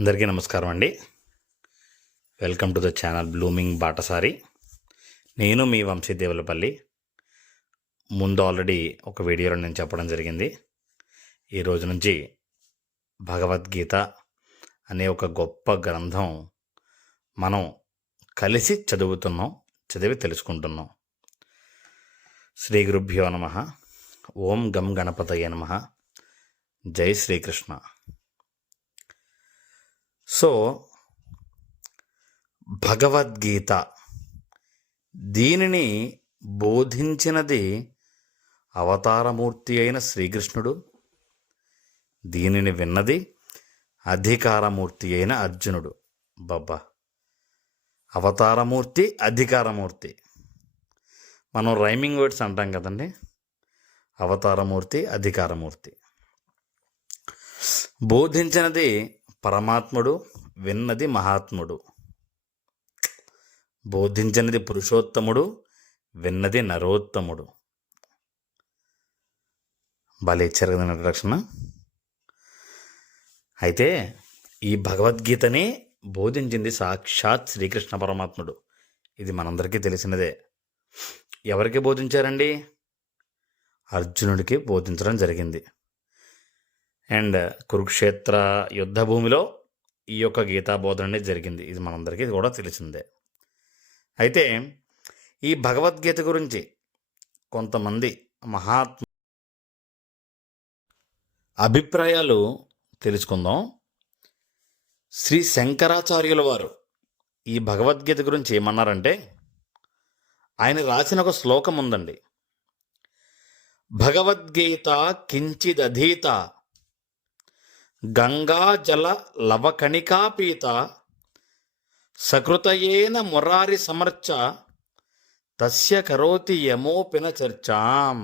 అందరికీ నమస్కారం అండి. Welcome to the channel blooming బాటసారి. నేను మీ వంశీదేవులపల్లి. ముందు ఆల్రెడీ ఒక వీడియోలో నేను చెప్పడం జరిగింది. ఈరోజు నుంచి భగవద్గీత అనే ఒక గొప్ప గ్రంథం మనం కలిసి చదివి తెలుసుకుంటున్నాం. శ్రీ గురుభ్యో నమః. ఓం గం గణపతయే నమః. జై శ్రీకృష్ణ. సో భగవద్గీత దీనిని బోధించినది అవతారమూర్తి అయిన శ్రీకృష్ణుడు, దీనిని విన్నది అధికారమూర్తి అయిన అర్జునుడు. బాబా, అవతారమూర్తి, అధికారమూర్తి. మనం రైమింగ్ వర్డ్స్ అంటాం కదండి. అవతారమూర్తి, అధికారమూర్తి. బోధించినది పరమాత్ముడు, విన్నది మహాత్ముడు. బోధించినది పురుషోత్తముడు, విన్నది నరోత్తముడు. భలే ఇచ్చారు కదండి ఇంట్రడక్షన్. అయితే ఈ భగవద్గీతని బోధించింది సాక్షాత్ శ్రీకృష్ణ పరమాత్ముడు. ఇది మనందరికీ తెలిసినదే. ఎవరికి బోధించారండి? అర్జునుడికి బోధించడం జరిగింది. అండ్ కురుక్షేత్ర యుద్ధ భూమిలో ఈ యొక్క గీతా బోధన అనేది జరిగింది. ఇది మనందరికీ కూడా తెలిసిందే. అయితే ఈ భగవద్గీత గురించి కొంతమంది మహాత్మ అభిప్రాయాలు తెలుసుకుందాం. శ్రీ శంకరాచార్యుల వారు ఈ భగవద్గీత గురించి ఏమన్నారంటే, ఆయన రాసిన ఒక శ్లోకం ఉందండి. భగవద్గీత కించిదధీత గంగాజల లవకణికాపీత సకృతయేన మురారి సమర్చ తస్య కరోతి యమోపిన చర్చాం.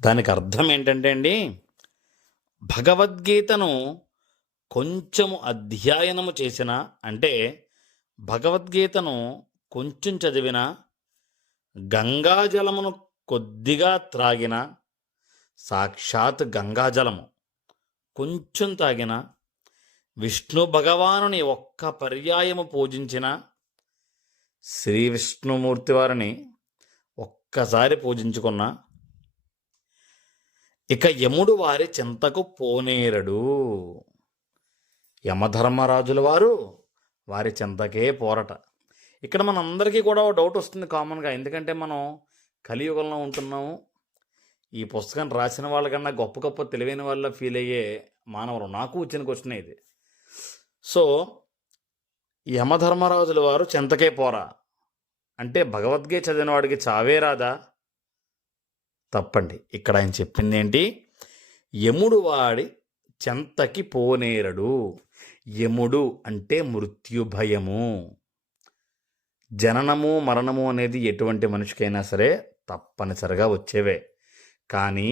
దానికి అర్థం ఏంటంటే అండి, భగవద్గీతను కొంచెము అధ్యయనము చేసిన, అంటే భగవద్గీతను కొంచెం చదివిన, గంగాజలమును కొద్దిగా త్రాగిన, సాక్షాత్ గంగాజలము కొంచెం తాగిన, విష్ణు భగవానుని ఒక్క పర్యాయము పూజించిన, శ్రీ విష్ణుమూర్తి వారిని ఒక్కసారి పూజించుకున్న, ఇక యముడు వారి చింతకు పోనేరడు. యమధర్మరాజుల వారు వారి చింతకే పోరట. ఇక్కడ మనందరికీ కూడా ఒక డౌట్ వస్తుంది కామన్గా. ఎందుకంటే మనం కలియుగంలో ఉంటున్నాము. ఈ పుస్తకాన్ని రాసిన వాళ్ళకన్నా గొప్ప గొప్ప తెలివైన వాళ్ళ ఫీల్ అయ్యే మానవులు. నాకు వచ్చిన క్వశ్చన్ ఇది. సో యమధర్మరాజుల వారు చింతకే పోరా అంటే భగవద్గీత చదివిన వాడికి చావే రాదా? తప్పండి. ఇక్కడ ఆయన చెప్పింది ఏంటి? యముడు వాడి చింతకి పోనేరడు. యముడు అంటే మృత్యుభయము. జననము మరణము అనేది ఎటువంటి మనిషికైనా సరే తప్పనిసరిగా వచ్చేవే. కానీ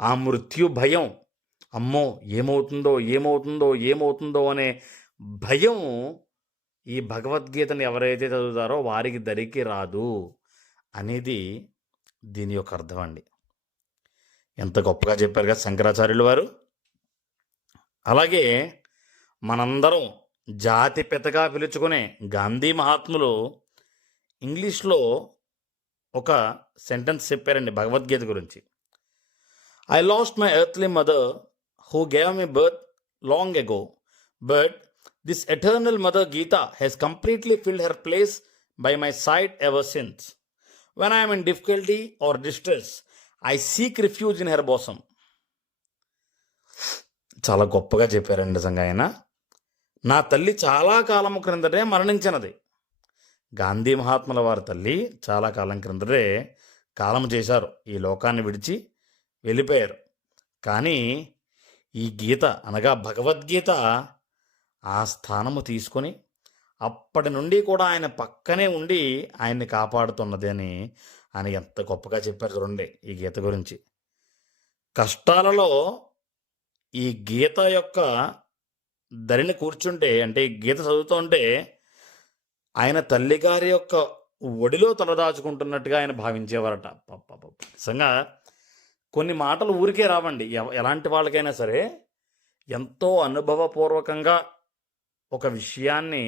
ఆ మృత్యు భయం, అమ్మో ఏమవుతుందో ఏమవుతుందో ఏమవుతుందో అనే భయం ఈ భగవద్గీతను ఎవరైతే చదువుతారో వారికి దరికి రాదు అనేది దీని యొక్క అర్థం అండి. ఎంత గొప్పగా చెప్పారు కదా శంకరాచార్యుల వారు. అలాగే మనందరం జాతి పితగా పిలుచుకునే గాంధీ మహాత్ములు ఇంగ్లీష్లో ఒక సెంటెన్స్ చెప్పారండి భగవద్గీత గురించి. I lost my earthly mother who gave me birth long ago, but this eternal mother Gita has completely filled her place by my side ever since. When I am in difficulty or distress, I seek refuge in her bosom. చాలా గొప్పగా చెప్పారండి నిజంగా ఆయన. నా తల్లి చాలా కాలం క్రిందటే మరణించినది. గాంధీ మహాత్ముల వారి తల్లి చాలా కాలం క్రిందటే కాలం చేశారు, ఈ లోకాన్ని విడిచి వెళ్ళిపోయారు. కానీ ఈ గీత అనగా భగవద్గీత ఆ స్థానము తీసుకొని అప్పటి నుండి కూడా ఆయన పక్కనే ఉండి ఆయన్ని కాపాడుతున్నది అని ఆయన ఎంత గొప్పగా చెప్పారు చూడండి ఈ గీత గురించి. కష్టాలలో ఈ గీత యొక్క ధరిని కూర్చుంటే, అంటే ఈ గీత చదువుతుంటే ఆయన తల్లిగారి యొక్క ఒడిలో తలదాచుకుంటున్నట్టుగా ఆయన భావించేవారట. నిజంగా కొన్ని మాటలు ఊరికే రావండి. ఎలాంటి వాళ్ళకైనా సరే ఎంతో అనుభవపూర్వకంగా ఒక విషయాన్ని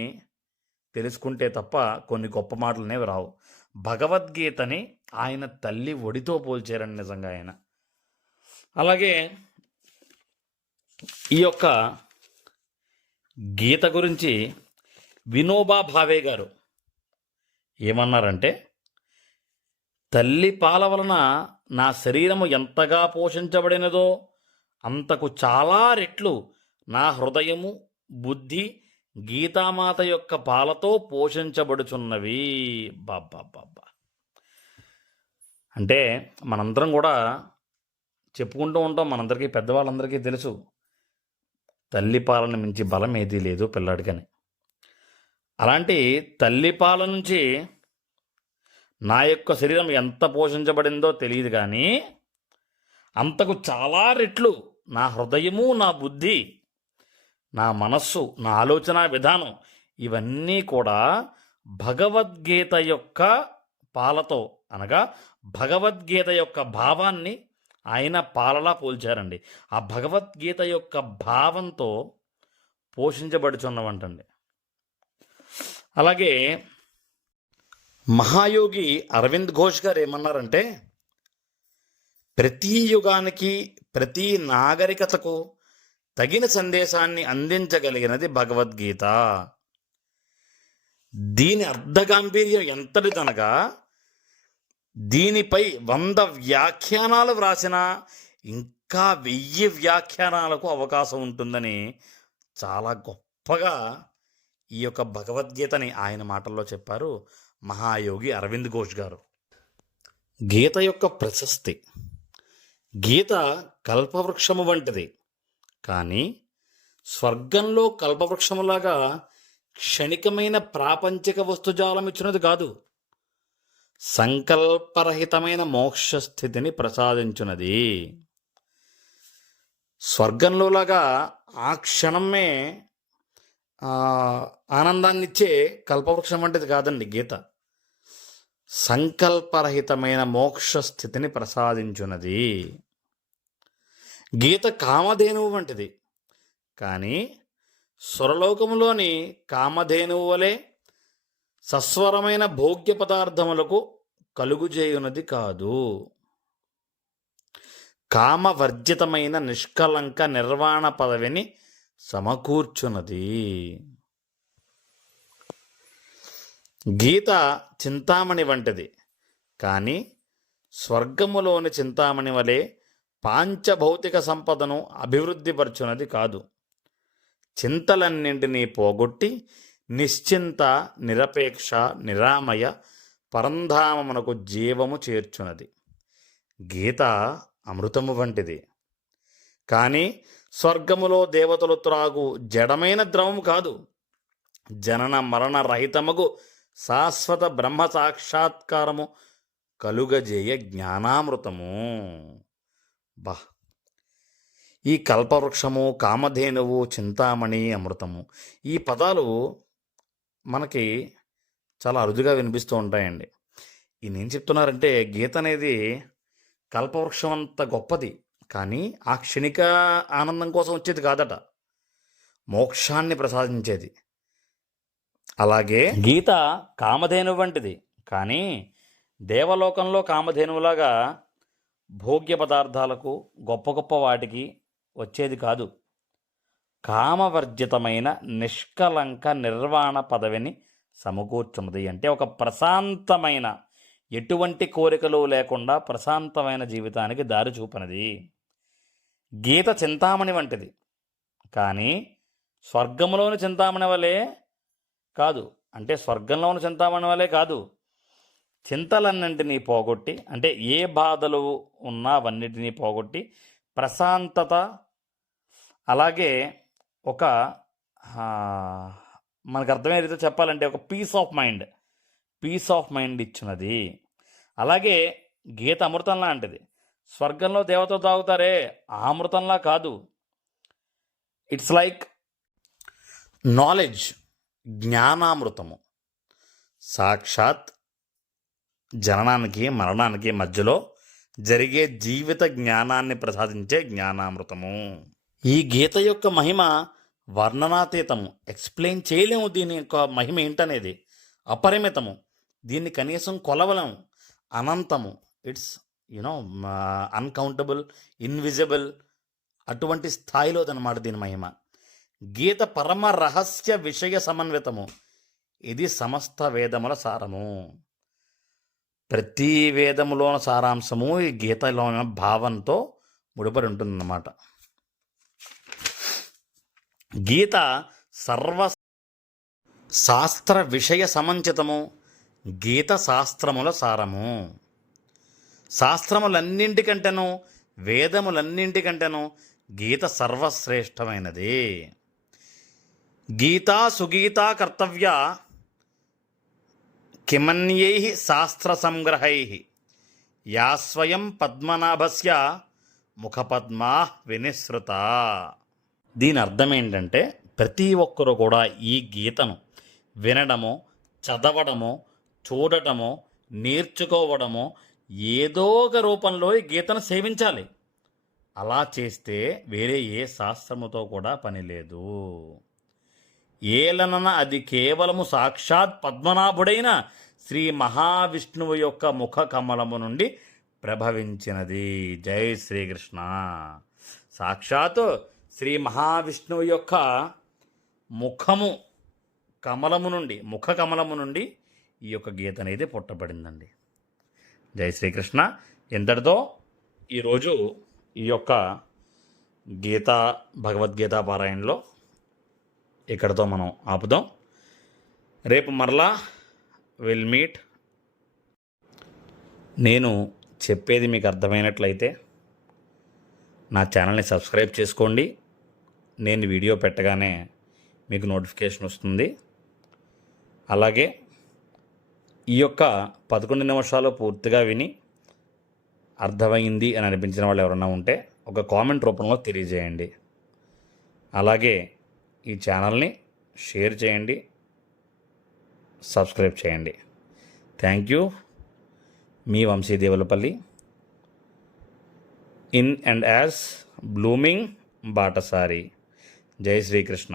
తెలుసుకుంటే తప్ప కొన్ని గొప్ప మాటలనేవి రావు. భగవద్గీతని ఆయన తల్లి ఒడితో పోల్చారండి నిజంగా ఆయన. అలాగే ఈ యొక్క గీత గురించి వినోబా భావే గారు ఏమన్నారంటే, తల్లి పాల వలన నా శరీరము ఎంతగా పోషించబడినదో అంతకు చాలా రెట్లు నా హృదయము, బుద్ధి గీతామాత యొక్క పాలతో పోషించబడుచున్నవి. బాబ్బా. అంటే మనందరం కూడా చెప్పుకుంటూ ఉంటాం, మనందరికీ పెద్దవాళ్ళందరికీ తెలుసు, తల్లి పాలన మించి బలం ఏదీ లేదు పిల్లాడికని. అలాంటి తల్లి పాల నుంచి నా యొక్క శరీరం ఎంత పోషించబడిందో తెలియదు, కానీ అంతకు చాలా రెట్లు నా హృదయము, నా బుద్ధి, నా మనస్సు, నా ఆలోచన విధానం ఇవన్నీ కూడా భగవద్గీత యొక్క పాలతో, అనగా భగవద్గీత యొక్క భావాన్ని ఆయన పాలలా పోల్చారండి. ఆ భగవద్గీత యొక్క భావంతో పోషించబడుచున్నవంటండి. అలాగే మహాయోగి అరవింద్ ఘోష్ గారు ఏమన్నారంటే, ప్రతి యుగానికి, ప్రతి నాగరికతకు తగిన సందేశాన్ని అందించగలిగినది భగవద్గీత. దీని అర్ధగాంభీర్యం ఎంతటిదనగా, దీనిపై 100 వ్యాఖ్యానాలు వ్రాసినా ఇంకా 1000 వ్యాఖ్యానాలకు అవకాశం ఉంటుందని చాలా గొప్పగా ఈ యొక్క భగవద్గీతని ఆయన మాటల్లో చెప్పారు మహాయోగి అరవింద్ ఘోష్ గారు. గీత యొక్క ప్రశస్తి. గీత కల్పవృక్షము వంటిది, కానీ స్వర్గంలో కల్పవృక్షములాగా క్షణికమైన ప్రాపంచిక వస్తుజాలం ఇచ్చినది కాదు, సంకల్పరహితమైన మోక్షస్థితిని ప్రసాదించున్నది. స్వర్గంలోలాగా ఆ క్షణమే ఆనందాన్నిచ్చే కల్పవృక్షం వంటిది కాదండి గీత. సంకల్పరహితమైన మోక్షస్థితిని ప్రసాదించున్నది. గీత కామధేనువు వంటిది, కానీ సురలోకములోని కామధేనువు వలె సస్వరమైన భోగ్య పదార్థములకు కలుగుజేయునది కాదు. కామవర్జితమైన నిష్కలంక నిర్వాణ పదవిని సమకూర్చున్నది. గీత చింతామణి వంటిది, కానీ స్వర్గములోని చింతామణి వలె పాంచభౌతిక సంపదను అభివృద్ధిపరచున్నది కాదు. చింతలన్నింటినీ పోగొట్టి నిశ్చింత, నిరపేక్ష, నిరామయ పరంధామమునకు జీవము చేర్చున్నది. గీత అమృతము వంటిది, కానీ స్వర్గములో దేవతలు త్రాగు జడమైన ద్రవము కాదు. జనన మరణ రహితముగు శాశ్వత బ్రహ్మ సాక్షాత్కారము కలుగజేయ జ్ఞానామృతము. ఈ కల్పవృక్షము, కామధేనువు, చింతామణి, అమృతము, ఈ పదాలు మనకి చాలా అరుదుగా వినిపిస్తూ ఉంటాయండి. ఈయన ఏం చెప్తున్నారంటే, గీత అనేది కల్పవృక్షం అంత గొప్పది, కానీ ఆ క్షణిక ఆనందం కోసం వచ్చేది కాదట, మోక్షాన్ని ప్రసాదించేది. అలాగే గీత కామధేను వంటిది, కానీ దేవలోకంలో కామధేనువులాగా భోగ్య పదార్థాలకు, గొప్ప గొప్ప వాటికి వచ్చేది కాదు. కామవర్జితమైన నిష్కలంక నిర్వాణ పదవిని సమకూర్చున్నది. అంటే ఒక ప్రశాంతమైన, ఎటువంటి కోరికలు లేకుండా ప్రశాంతమైన జీవితానికి దారి చూపనిది. గీత చింతామణి వంటిది, కానీ స్వర్గంలోని చింతామణి వలె కాదు. అంటే స్వర్గంలోని చింతామణి వలె కాదు. చింతలన్నింటినీ పోగొట్టి, అంటే ఏ బాధలు ఉన్నా అవన్నిటినీ పోగొట్టి ప్రశాంతత, అలాగే ఒక మనకు అర్థమయ్యే రీతిలో చెప్పాలంటే ఒక పీస్ ఆఫ్ మైండ్ ఇచ్చినది. అలాగే గీత అమృతంలా అంటది. స్వర్గంలో దేవతలు తాగుతారే ఆ అమృతంలా కాదు. ఇట్స్ లైక్ నాలెడ్జ్, జ్ఞానామృతము. సాక్షాత్ జననానికి మరణానికి మధ్యలో జరిగే జీవిత జ్ఞానాన్ని ప్రసాదించే జ్ఞానామృతము. ఈ గీత యొక్క మహిమ వర్ణనాతీతము, ఎక్స్ప్లెయిన్ చేయలేము. దీని యొక్క మహిమ ఏంటనేది అపరిమితము, దీన్ని కనీసం కొలవలేము, అనంతము. ఇట్స్ యునో అన్కౌంటబుల్, ఇన్విజిబుల్, అటువంటి స్థాయిలో అన్నమాట దీని మహిమ. గీత పరమ రహస్య విషయ సమన్వితము, ఇది సమస్త వేదముల సారము. ప్రతి వేదములోని సారాంశము ఈ గీతలోని భావంతో ముడిపడి ఉంటుందన్నమాట. గీత సర్వ శాస్త్ర విషయ సమంచితము, గీత శాస్త్రముల సారము. శాస్త్రములన్నింటికంటేను, వేదములన్నింటికంటేను గీత సర్వశ్రేష్టమైనది. గీతా సుగీతా కర్తవ్య కిమన్యై శాస్త్ర సంగ్రహై యా స్వయం పద్మనాభస్య ముఖపద్మా వినిసృత. దీని అర్థం ఏంటంటే ప్రతి ఒక్కరూ కూడా ఈ గీతను వినడము, చదవడము, చూడటము, నేర్చుకోవడము, ఏదో ఒక రూపంలో ఈ గీతను సేవించాలి. అలా చేస్తే వేరే ఏ శాస్త్రముతో కూడా పని లేదు. ఏలనన అది కేవలము సాక్షాత్ పద్మనాభుడైన శ్రీ మహావిష్ణువు యొక్క ముఖ కమలము నుండి ప్రభవించినది. జై శ్రీకృష్ణ. సాక్షాత్ శ్రీ మహావిష్ణువు యొక్క ముఖము కమలము నుండి, ముఖ కమలము నుండి ఈ యొక్క గీత అనేది పుట్టబడిందండి. జై శ్రీకృష్ణ. ఎంతటితో ఈరోజు ఈ యొక్క గీత, భగవద్గీత పారాయణలో ఇక్కడితో మనం ఆపుదాం. రేపు మరలా విల్ మీట్. నేను చెప్పేది మీకు అర్థమైనట్లయితే నా ఛానల్ని సబ్స్క్రైబ్ చేసుకోండి. నేను వీడియో పెట్టగానే మీకు నోటిఫికేషన్ వస్తుంది. అలాగే ఈ యొక్క 11 నిమిషాలు పూర్తిగా విని అర్థమైంది అని అనిపించిన వాళ్ళు ఎవరైనా ఉంటే ఒక కామెంట్ రూపంలో తెలియజేయండి. అలాగే ఈ ఛానల్ని షేర్ చేయండి, సబ్స్క్రైబ్ చేయండి. Thank you. మీ Vamsi Devulapalli. In and as blooming బాటసారి. జై శ్రీకృష్ణ.